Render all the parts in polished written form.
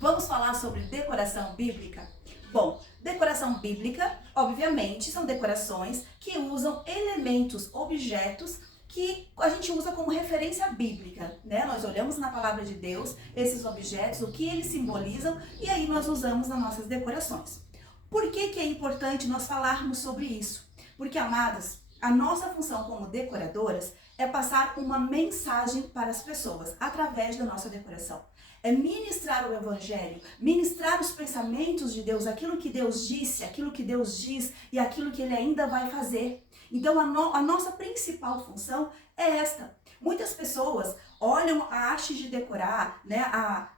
Vamos falar sobre decoração bíblica? Bom, decoração bíblica, obviamente, são decorações que usam elementos, objetos que a gente usa como referência bíblica, né? Nós olhamos na palavra de Deus esses objetos, o que eles simbolizam, e aí nós usamos nas nossas decorações. Por que é importante nós falarmos sobre isso? Porque, amadas, a nossa função como decoradoras é passar uma mensagem para as pessoas através da nossa decoração. É ministrar o evangelho, ministrar os pensamentos de Deus, aquilo que Deus disse, aquilo que Deus diz e aquilo que Ele ainda vai fazer. Então a nossa principal função é esta. Muitas pessoas olham a arte de decorar, né,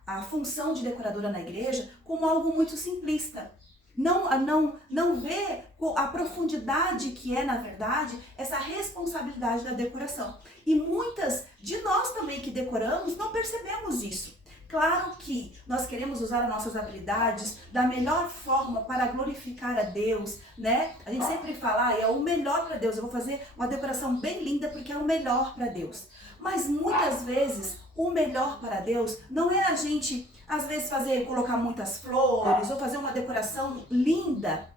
a função de decoradora na igreja como algo muito simplista. Não vê a profundidade que é, na verdade, essa responsabilidade da decoração. E muitas de nós também que decoramos não percebemos isso. Claro que nós queremos usar as nossas habilidades da melhor forma para glorificar a Deus, né? A gente sempre fala, é o melhor para Deus, eu vou fazer uma decoração bem linda porque é o melhor para Deus. Mas muitas vezes, o melhor para Deus não é a gente, às vezes, colocar muitas flores ou fazer uma decoração linda.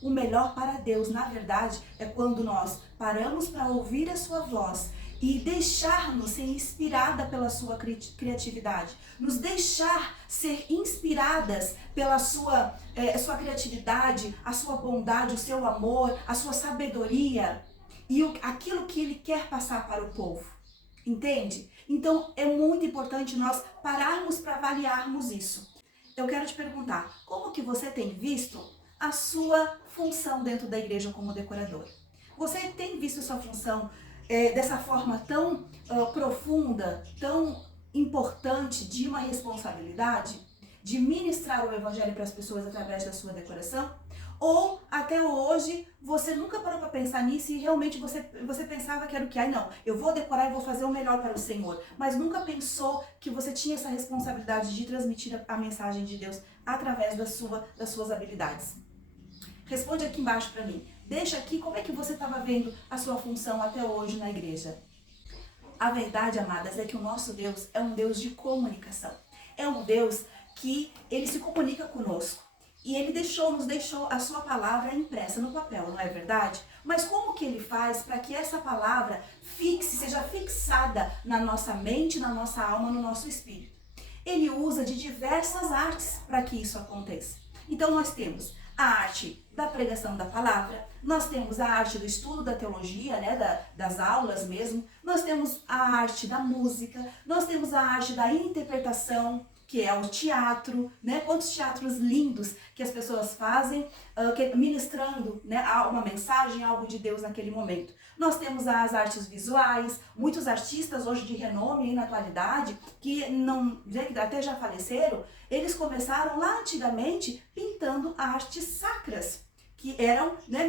O melhor para Deus, na verdade, é quando nós paramos para ouvir a sua voz e deixar-nos ser inspirada pela sua criatividade, nos deixar ser inspiradas pela sua criatividade, a sua bondade, o seu amor, a sua sabedoria e aquilo que Ele quer passar para o povo. Entende? Então é muito importante nós pararmos para avaliarmos isso. Eu quero te perguntar, como que você tem visto a sua função dentro da igreja como decoradora? Você tem visto a sua função dessa forma tão profunda, tão importante, de uma responsabilidade, de ministrar o evangelho para as pessoas através da sua decoração? Ou até hoje você nunca parou para pensar nisso e realmente você pensava que era o que? Não, eu vou decorar e vou fazer o melhor para o Senhor, mas nunca pensou que você tinha essa responsabilidade de transmitir a mensagem de Deus através das suas habilidades? Responde aqui embaixo para mim. Deixa aqui como é que você estava vendo a sua função até hoje na igreja. A verdade, amadas, é que o nosso Deus é um Deus de comunicação. É um Deus que Ele se comunica conosco. E Ele nos deixou a sua palavra impressa no papel, não é verdade? Mas como que Ele faz para que essa palavra seja fixada na nossa mente, na nossa alma, no nosso espírito? Ele usa de diversas artes para que isso aconteça. Então nós temos a arte da pregação da palavra, nós temos a arte do estudo da teologia, né, das aulas mesmo, nós temos a arte da música, nós temos a arte da interpretação, que é o teatro, né? Quantos teatros lindos que as pessoas fazem, ministrando, né, uma mensagem, algo de Deus naquele momento. Nós temos as artes visuais, muitos artistas hoje de renome aí na atualidade, que até já faleceram, eles começaram lá antigamente pintando artes sacras, que eram, né,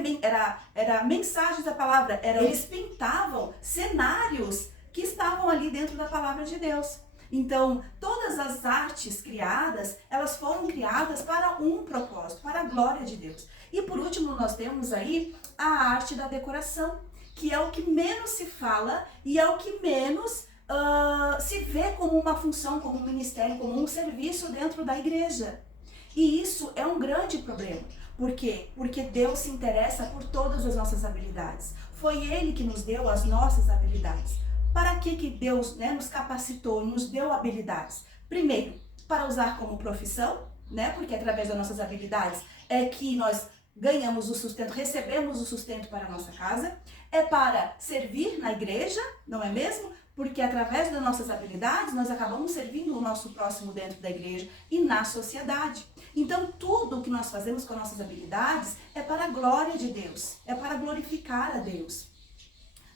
era mensagens da palavra, eles pintavam cenários que estavam ali dentro da palavra de Deus. Então, todas as artes criadas, elas foram criadas para um propósito, para a glória de Deus. E por último, nós temos aí a arte da decoração, que é o que menos se fala e é o que menos se vê como uma função, como um ministério, como um serviço dentro da igreja. E isso é um grande problema. Por quê? Porque Deus se interessa por todas as nossas habilidades. Foi Ele que nos deu as nossas habilidades. Para que Deus, né, nos capacitou, nos deu habilidades? Primeiro, para usar como profissão, né, porque através das nossas habilidades é que nós ganhamos o sustento, recebemos o sustento para a nossa casa. É para servir na igreja, não é mesmo? Porque através das nossas habilidades nós acabamos servindo o nosso próximo dentro da igreja e na sociedade. Então tudo o que nós fazemos com as nossas habilidades é para a glória de Deus, é para glorificar a Deus.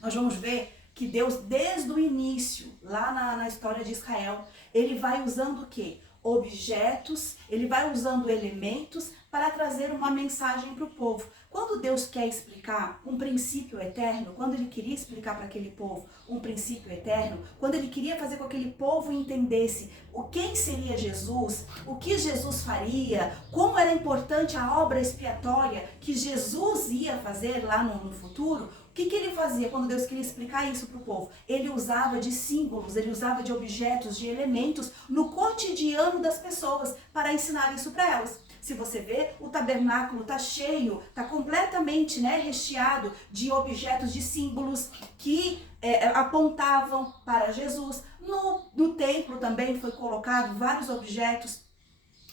Nós vamos ver que Deus, desde o início, lá na história de Israel, Ele vai usando o quê? Objetos, Ele vai usando elementos para trazer uma mensagem para o povo. Quando Deus quer explicar um princípio eterno, quando Ele queria explicar para aquele povo um princípio eterno, quando Ele queria fazer com que aquele povo entendesse quem seria Jesus, o que Jesus faria, como era importante a obra expiatória que Jesus ia fazer lá no futuro, que ele fazia quando Deus queria explicar isso para o povo? Ele usava de símbolos, ele usava de objetos, de elementos no cotidiano das pessoas para ensinar isso para elas. Se você vê, o tabernáculo está cheio, está completamente, né, recheado de objetos, de símbolos que apontavam para Jesus. No templo também foi colocado vários objetos,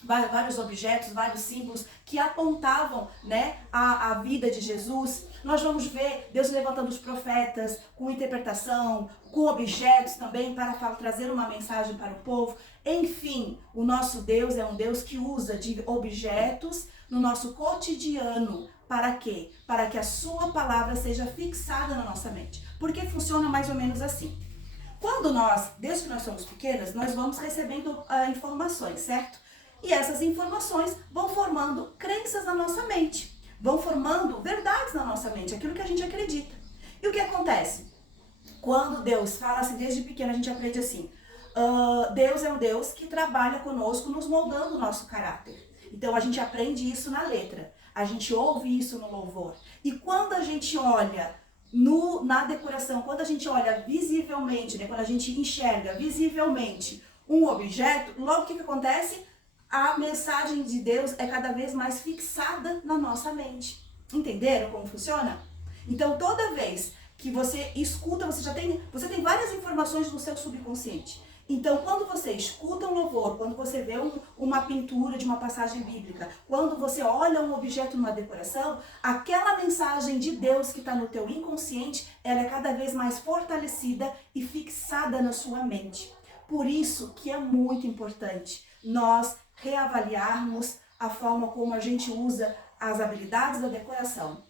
vários símbolos que apontavam, né, a vida de Jesus. Nós vamos ver Deus levantando os profetas com interpretação, com objetos também para trazer uma mensagem para o povo. Enfim, o nosso Deus é um Deus que usa de objetos no nosso cotidiano. Para quê? Para que a sua palavra seja fixada na nossa mente. Porque funciona mais ou menos assim. Quando desde que nós somos pequenas, nós vamos recebendo informações, certo? E essas informações vão formando crenças na nossa mente, vão formando verdades na nossa mente, aquilo que a gente acredita. E o que acontece? Quando Deus fala assim, desde pequeno a gente aprende assim, Deus é um Deus que trabalha conosco, nos moldando o nosso caráter. Então a gente aprende isso na letra, a gente ouve isso no louvor. E quando a gente olha na decoração, quando a gente olha visivelmente, né, quando a gente enxerga visivelmente um objeto, logo o que acontece? A mensagem de Deus é cada vez mais fixada na nossa mente. Entenderam como funciona? Então, toda vez que você escuta, você tem várias informações no seu subconsciente. Então, quando você escuta um louvor, quando você vê uma pintura de uma passagem bíblica, quando você olha um objeto numa decoração, aquela mensagem de Deus que está no teu inconsciente, ela é cada vez mais fortalecida e fixada na sua mente. Por isso que é muito importante nós reavaliarmos a forma como a gente usa as habilidades da decoração.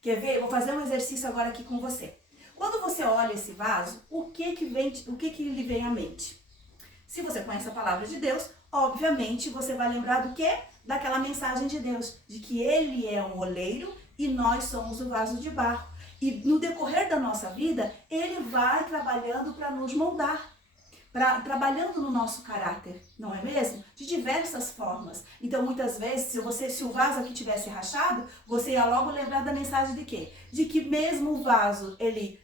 Quer ver? Eu vou fazer um exercício agora aqui com você. Quando você olha esse vaso, o que lhe vem à mente? Se você conhece a palavra de Deus, obviamente você vai lembrar do quê? Daquela mensagem de Deus, de que Ele é um oleiro e nós somos o vaso de barro. E no decorrer da nossa vida, Ele vai trabalhando para nos moldar. Trabalhando no nosso caráter, não é mesmo? De diversas formas. Então, muitas vezes, se o vaso aqui tivesse rachado, você ia logo lembrar da mensagem de quê? De que mesmo o vaso, ele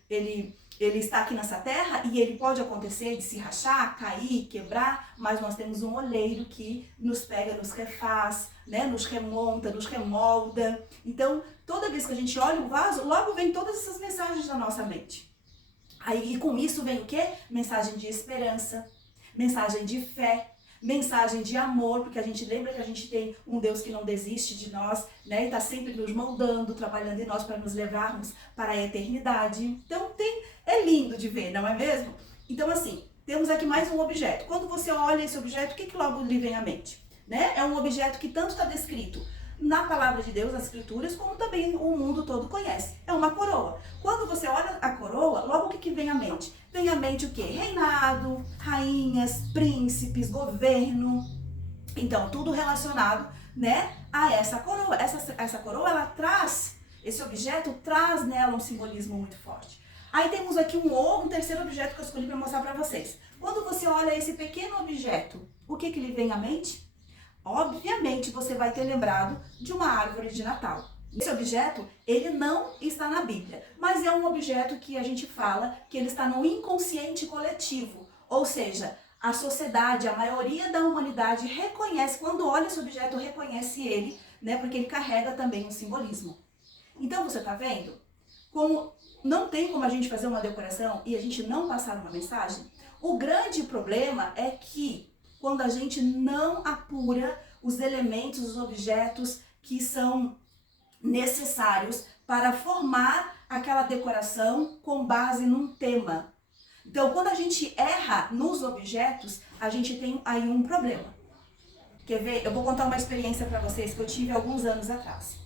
está aqui nessa terra e ele pode acontecer de se rachar, cair, quebrar, mas nós temos um oleiro que nos pega, nos refaz, né? Nos remonta, nos remolda. Então, toda vez que a gente olha o vaso, logo vem todas essas mensagens na nossa mente. Aí, e com isso vem o quê? Mensagem de esperança, mensagem de fé, mensagem de amor, porque a gente lembra que a gente tem um Deus que não desiste de nós, né? E está sempre nos moldando, trabalhando em nós para nos levarmos para a eternidade. Então é lindo de ver, não é mesmo? Então assim, temos aqui mais um objeto. Quando você olha esse objeto, o que logo lhe vem à mente? Né? É um objeto que tanto está descrito na palavra de Deus, nas escrituras, como também o mundo todo conhece. É uma coroa. Quando você olha a coroa, logo o que vem à mente? Vem à mente o quê? Reinado, rainhas, príncipes, governo. Então, tudo relacionado, né, a essa coroa. Essa coroa, ela traz, esse objeto traz nela um simbolismo muito forte. Aí temos aqui um terceiro objeto que eu escolhi para mostrar para vocês. Quando você olha esse pequeno objeto, o que lhe vem à mente? Obviamente, você vai ter lembrado de uma árvore de Natal. Esse objeto, ele não está na Bíblia, mas é um objeto que a gente fala que ele está no inconsciente coletivo. Ou seja, a sociedade, a maioria da humanidade reconhece, quando olha esse objeto, reconhece ele, né, porque ele carrega também um simbolismo. Então, você está vendo? Como não tem como a gente fazer uma decoração e a gente não passar uma mensagem? O grande problema é que quando a gente não apura os elementos, os objetos que são necessários para formar aquela decoração com base num tema. Então, quando a gente erra nos objetos, a gente tem aí um problema. Quer ver? Eu vou contar uma experiência para vocês que eu tive alguns anos atrás.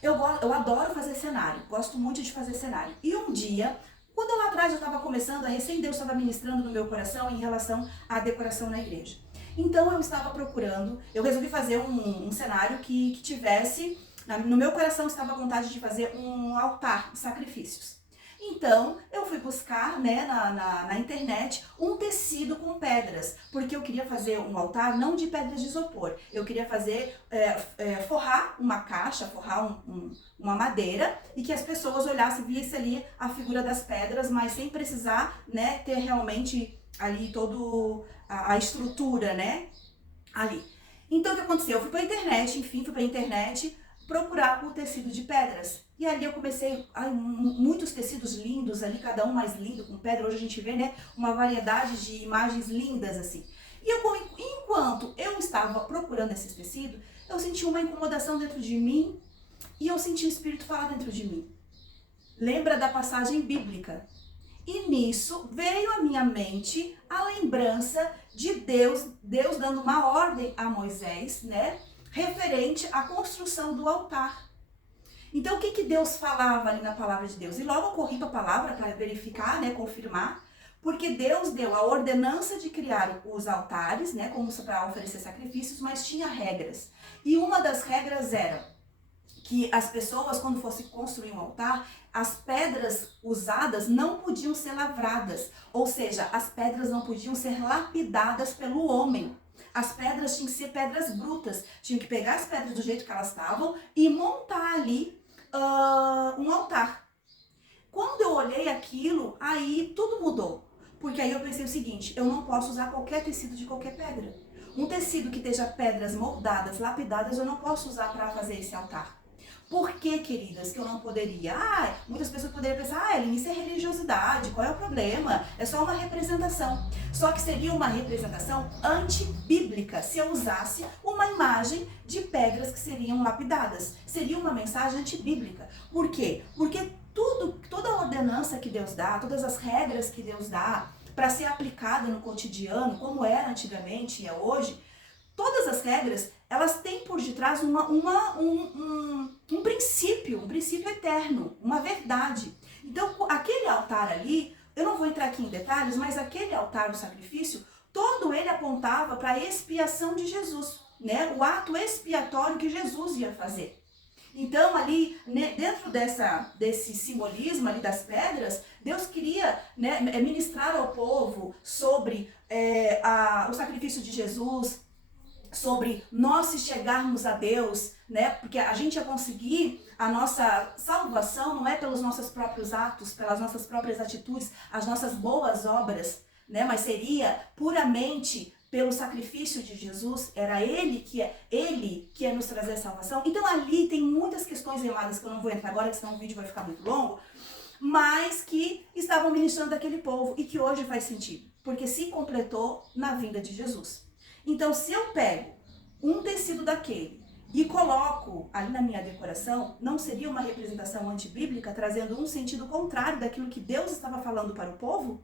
Eu adoro fazer cenário, gosto muito de fazer cenário. E um dia, quando lá atrás eu estava começando, recém Deus estava ministrando no meu coração em relação à decoração na igreja. Então eu estava procurando, eu resolvi fazer um cenário que tivesse, no meu coração estava a vontade de fazer um altar de sacrifícios. Então, eu fui buscar, né, na internet um tecido com pedras, porque eu queria fazer um altar não de pedras de isopor, eu queria fazer, forrar uma caixa, forrar uma madeira, e que as pessoas olhassem e vissem ali a figura das pedras, mas sem precisar, né, ter realmente ali todo a estrutura, né, ali. Então, o que aconteceu? Eu fui pra internet, enfim, fui pra internet procurar o tecido de pedras. E ali eu comecei, muitos tecidos lindos ali, cada um mais lindo, com pedra. Hoje a gente vê, né, uma variedade de imagens lindas, assim. E enquanto eu estava procurando esses tecidos, eu senti uma incomodação dentro de mim e eu senti o Espírito falar dentro de mim. Lembra da passagem bíblica? E nisso veio à minha mente a lembrança de Deus dando uma ordem a Moisés, né, referente à construção do altar. Então, o que Deus falava ali na palavra de Deus? E logo eu corri para a palavra para verificar, né, confirmar, porque Deus deu a ordenança de criar os altares, né, como para oferecer sacrifícios, mas tinha regras. E uma das regras era que as pessoas, quando fossem construir um altar, as pedras usadas não podiam ser lavradas, ou seja, as pedras não podiam ser lapidadas pelo homem. As pedras tinham que ser pedras brutas, tinham que pegar as pedras do jeito que elas estavam e montar ali um altar. Quando eu olhei aquilo, aí tudo mudou, porque aí eu pensei o seguinte: eu não posso usar qualquer tecido de qualquer pedra. Um tecido que esteja pedras moldadas, lapidadas, eu não posso usar para fazer esse altar. Por que, queridas, que eu não poderia? Muitas pessoas poderiam pensar, Ellen, isso é religiosidade, qual é o problema? É só uma representação. Só que seria uma representação antibíblica se eu usasse uma imagem de pedras que seriam lapidadas. Seria uma mensagem antibíblica. Por quê? Porque toda a ordenança que Deus dá, todas as regras que Deus dá para ser aplicada no cotidiano, como era antigamente e é hoje, todas as regras, elas têm por detrás um princípio eterno, uma verdade. Então, aquele altar ali, eu não vou entrar aqui em detalhes, mas aquele altar do sacrifício, todo ele apontava para a expiação de Jesus, né? O ato expiatório que Jesus ia fazer. Então, ali, né, dentro desse simbolismo ali das pedras, Deus queria, né, ministrar ao povo sobre o sacrifício de Jesus, sobre nós se chegarmos a Deus, né? Porque a gente ia conseguir a nossa salvação não é pelos nossos próprios atos, pelas nossas próprias atitudes, as nossas boas obras, né? Mas seria puramente pelo sacrifício de Jesus. Era Ele que ia nos trazer a salvação. Então ali tem muitas questões erradas que eu não vou entrar agora, senão o vídeo vai ficar muito longo, mas que estavam ministrando aquele povo e que hoje faz sentido, porque se completou na vinda de Jesus. Então, se eu pego um tecido daquele e coloco ali na minha decoração, não seria uma representação antibíblica, trazendo um sentido contrário daquilo que Deus estava falando para o povo?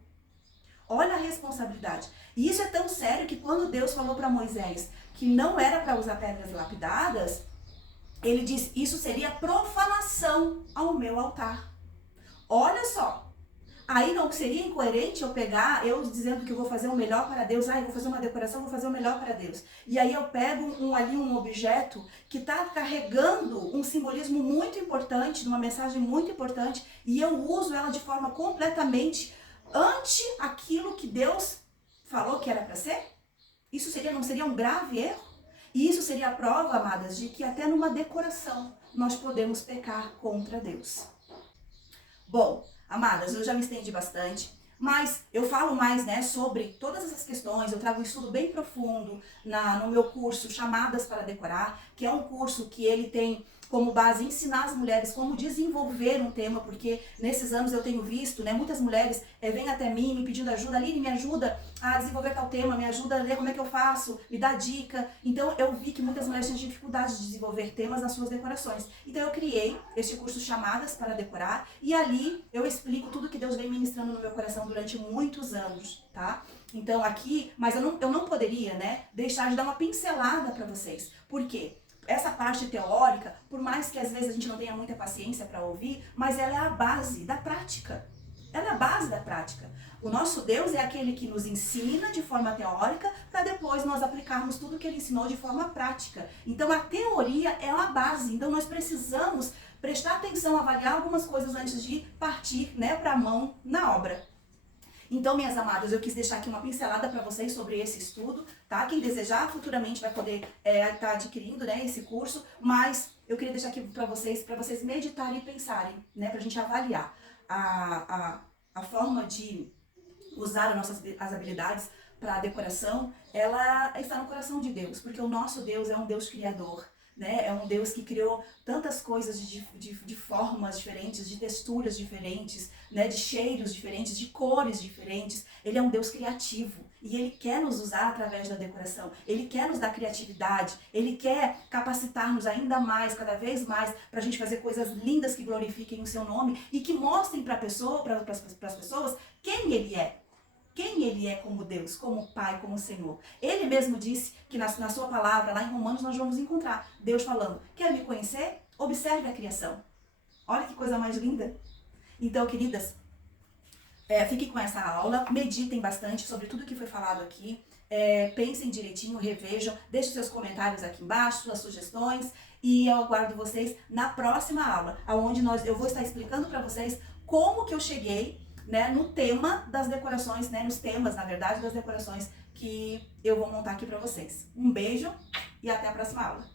Olha a responsabilidade. E isso é tão sério que quando Deus falou para Moisés que não era para usar pedras lapidadas, ele disse: isso seria profanação ao meu altar. Olha só. Aí não seria incoerente eu pegar, eu dizendo que eu vou fazer o melhor para Deus, eu vou fazer uma decoração, vou fazer o melhor para Deus. E aí eu pego um objeto que está carregando um simbolismo muito importante, uma mensagem muito importante, e eu uso ela de forma completamente ante aquilo que Deus falou que era para ser? Isso não seria um grave erro? E isso seria a prova, amadas, de que até numa decoração nós podemos pecar contra Deus. Bom, amadas, eu já me estendi bastante, mas eu falo mais, né, sobre todas essas questões. Eu trago um estudo bem profundo no meu curso Chamadas para Decorar, que é um curso que ele tem como base ensinar as mulheres como desenvolver um tema, porque nesses anos eu tenho visto, né, muitas mulheres vêm até mim me pedindo ajuda: Aline, me ajuda a desenvolver tal tema, me ajuda a ler como é que eu faço, me dá dica. Então eu vi que muitas mulheres têm dificuldade de desenvolver temas nas suas decorações. Então eu criei este curso Chamadas para Decorar, e ali eu explico tudo que Deus vem ministrando no meu coração durante muitos anos, tá? Então aqui, mas eu não poderia, né, deixar de dar uma pincelada para vocês. Por quê? Essa parte teórica, por mais que às vezes a gente não tenha muita paciência para ouvir, mas ela é a base da prática. ela é a base da prática. O nosso Deus é aquele que nos ensina de forma teórica para depois nós aplicarmos tudo que ele ensinou de forma prática. Então a teoria é a base, então nós precisamos prestar atenção, avaliar algumas coisas antes de partir, né, para a mão na obra. Então, minhas amadas, eu quis deixar aqui uma pincelada para vocês sobre esse estudo, tá? Quem desejar futuramente vai poder estar adquirindo, né, esse curso, mas eu queria deixar aqui para vocês meditarem e pensarem, né, para a gente avaliar a forma de usar as habilidades para a decoração, ela está no coração de Deus, porque o nosso Deus é um Deus criador. Né? É um Deus que criou tantas coisas de formas diferentes, de texturas diferentes, né? De cheiros diferentes, de cores diferentes. Ele é um Deus criativo e Ele quer nos usar através da decoração. Ele quer nos dar criatividade, Ele quer capacitar-nos ainda mais, cada vez mais, para a gente fazer coisas lindas que glorifiquem o Seu nome e que mostrem para as pessoas quem Ele é. Quem Ele é como Deus, como Pai, como Senhor. Ele mesmo disse que na sua palavra, lá em Romanos, nós vamos encontrar Deus falando: quer me conhecer? Observe a criação. Olha que coisa mais linda. Então, queridas, fiquem com essa aula, meditem bastante sobre tudo que foi falado aqui, pensem direitinho, revejam, deixem seus comentários aqui embaixo, suas sugestões, e eu aguardo vocês na próxima aula, onde eu vou estar explicando para vocês como que eu cheguei, né, no tema das decorações, né, nos temas, na verdade, das decorações que eu vou montar aqui para vocês. Um beijo e até a próxima aula.